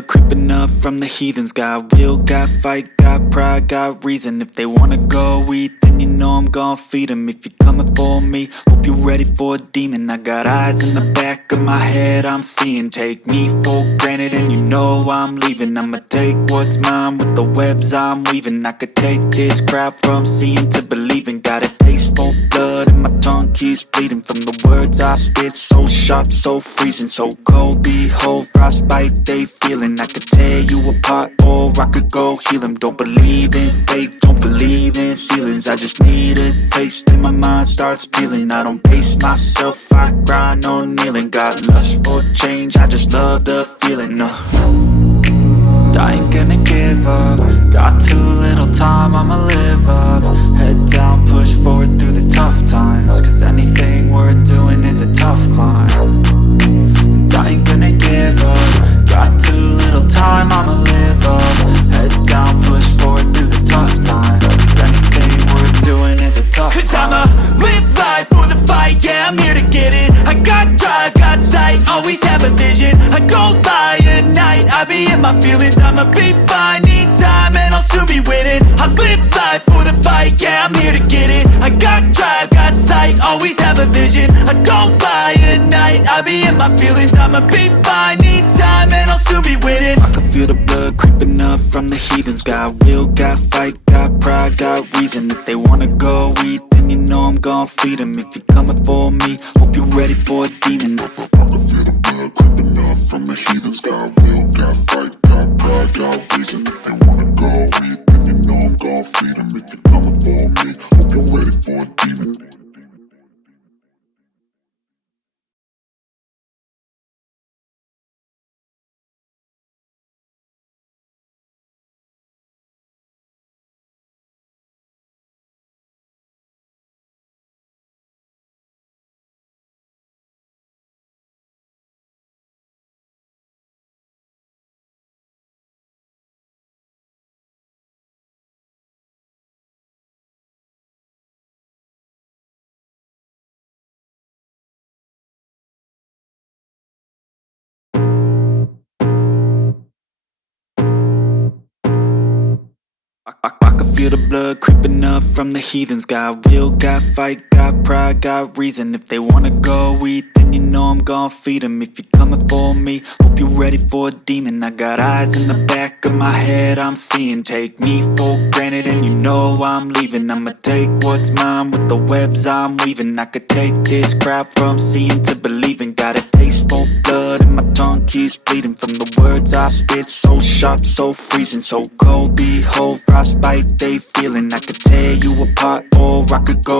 blood creeping up from the heathens. Got will, got fight, got pride, got reason. If they wanna go eat, then you know I'm gon' feed them. If you're coming for me, hope you're ready for a demon. I got eyes in the back of my head, I'm seeing. Take me for granted and you know I'm leaving. I'ma take what's mine with the webs I'm weaving. I could take this crowd from seeing to believing. Got a taste for blood and my tongue keeps bleeding from the words I spit. So sharp, so freezing, so cold. Behold, frostbite they feeling. I could tear you apart or I could go heal them. Don't believe in fate, don't believe in ceilings. I just need a taste and my mind starts peeling. I don't pace myself, I grind on kneeling. Got lust for change, I just love the feeling. I ain't gonna give up. Got too little time, I'ma live up. Head down, push forward through the tough times. Cause anything worth doing is a tough climb. And I ain't gonna give up. Got too little time, I'ma live up. Head down, push forward through the tough times. Cause anything worth doing is a tough climb. Cause I'ma live life for the fight, yeah, I'm here to get it. I got drive, got sight, always have a vision. I don't lie at night, I be in my feelings. I'ma be fine, need time and I'll soon be winning. I live life for the fight, yeah, I'm here to get it. I got drive, got sight, always have a vision. I don't lie at night, I be in my feelings. I'ma be fine, need time and I'll soon be winning. I can feel the blood creeping up from the heathens. Got will, got fight, got pride, got reason. If they wanna go eat, then you know I'm gon' feed them. If you're coming for me, hope you're ready for a demon. I can feel the blood creeping up from the heathens. Got will, got fight, got pride, got reason. If they wanna go eat, then you know I'm gon' feed them. If you're coming for me, hope you're ready for a demon. I can feel the blood creeping up from the heathens. Got will, got fight, got pride, got reason. If they wanna go eat, then you know I'm gon' feed them. If you're coming for me, hope you're ready for a demon. I got eyes in the back of my head, I'm seeing. Take me for granted and you know I'm leaving. I'ma take what's mine with the webs I'm weaving. I could take this crowd from seeing to believing. Got a taste for blood and my tongue keeps bleeding from the words I spit. So sharp, so freezing, so cold. Behold, frostbite they feeling. I could tear you apart or I could go